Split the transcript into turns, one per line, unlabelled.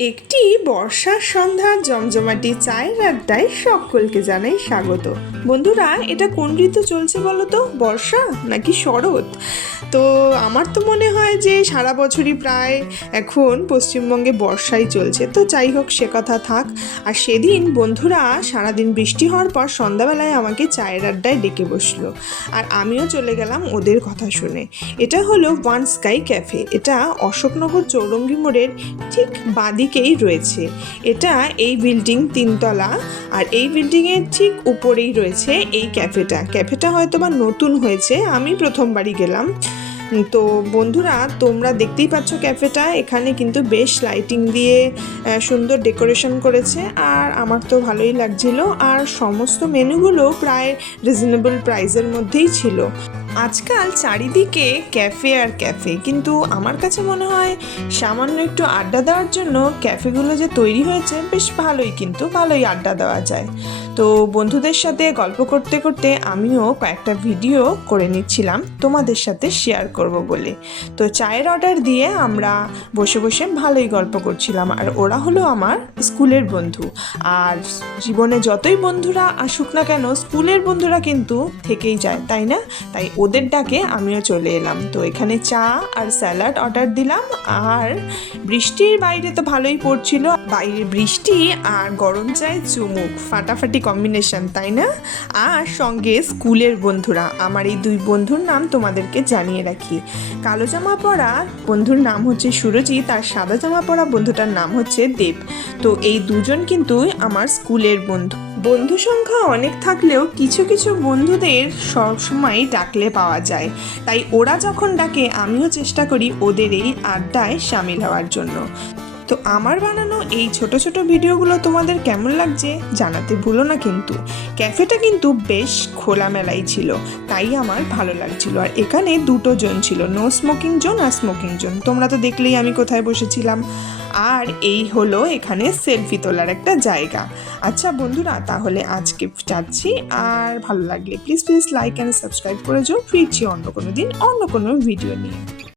একটি বর্ষার সন্ধ্যা জমজমাটি চায়ের আড্ডায় সকলকে জানাই স্বাগত। বন্ধুরা, এটা কোন ঋতু চলছে বলো তো বর্ষা নাকি শরৎ? তো আমার তো মনে হয় যে সারা বছরই প্রায় এখন পশ্চিমবঙ্গে বর্ষাই চলছে। তো যাই হোক, সে কথা থাক। আর সেদিন বন্ধুরা, সারাদিন বৃষ্টি হওয়ার পর সন্ধ্যাবেলায় আমাকে চায়ের আড্ডায় ডেকে বসল। আর আমিও চলে গেলাম ওদের কথা শুনে। এটা হলো ওয়ান স্কাই ক্যাফে। এটা অশোকনগর চৌরঙ্গি মোড়ের ঠিক বাদিকেই রয়েছে। এটা এই বিল্ডিং তিনতলা আর এই বিল্ডিংয়ের ঠিক উপরেই রয়েছে এই ক্যাফেটা। ক্যাফেটা হয়তো বা নতুন হয়েছে, আমি প্রথমবারই গেলাম। তো বন্ধুরা, তোমরা দেখতেই পাচ্ছ ক্যাফেটা, এখানে কিন্তু বেশ লাইটিং দিয়ে সুন্দর ডেকোরেশন করেছে আর আমার তো ভালোই লাগছিল। আর সমস্ত মেনুগুলো প্রায় রিজনেবল প্রাইসের মধ্যেই ছিল। আজকাল চারিদিকে ক্যাফে আর ক্যাফে, কিন্তু আমার কাছে মনে হয় সামান্য একটু আড্ডা দেওয়ার জন্য ক্যাফেগুলো যে তৈরি হয়েছে বেশ ভালোই কিন্তু ভালোই আড্ডা দেওয়া যায়। তো বন্ধুদের সাথে গল্প করতে করতে আমিও কয়েকটা ভিডিও করে নিচ্ছিলাম তোমাদের সাথে শেয়ার করব বলে। তো চায়ের অর্ডার দিয়ে আমরা বসে বসে ভালোই গল্প করছিলাম, আর ওরা হলো আমার স্কুলের বন্ধু। আর জীবনে যতই বন্ধুরা আসুক না কেন, স্কুলের বন্ধুরা কিন্তু থেকেই যায়, তাই না? তাই ওদের ডাকে আমিও চলে এলাম। তো এখানে চা আর স্যালাড অর্ডার দিলাম। আর বৃষ্টির বাইরে তো ভালোই পড়ছিল। বাইরে বৃষ্টি আর গরম চায় চুমুক। ফাটাফাটি কম্বিনেশন তাই না? আর সঙ্গে স্কুলের বন্ধুরা। আমার এই দুই বন্ধুর নাম তোমাদেরকে জানিয়ে রাখি। কালো জামা পরা বন্ধুর নাম হচ্ছে সুরজিৎ আর সাদা জামা পরা বন্ধুটার নাম হচ্ছে দেব। তো এই দুজন কিন্তু আমার স্কুলের বন্ধু। বন্ধু সংখ্যা অনেক থাকলেও কিছু কিছু বন্ধুদের সবসময় ডাকলে পাওয়া যায়। তাই ওরা যখন ডাকে, আমিও চেষ্টা করি ওদের এই আড্ডায় সামিল হওয়ার জন্য। তো আমার বানানো এই ছোট ছোট ভিডিওগুলো তোমাদের কেমন লাগছে জানাতে ভুলো না কিন্তু। ক্যাফেটা কিন্তু বেশ খোলামেলাই ছিল, তাই আমার ভালো লাগছিল। আর এখানে দুটো জোন ছিল নো স্মোকিং জোন আর স্মোকিং জোন তোমরা তো দেখলেই আমি কোথায় বসেছিলাম। আর এই হলো এখানে সেলফি তোলার একটা জায়গা। আচ্ছা বন্ধুরা, তাহলে আজকে যাচ্ছি। আর ভালো লাগলে please please like and subscribe করে যাও ফিরছি অন্য কোনো দিন অন্য কোনো ভিডিও নিয়ে।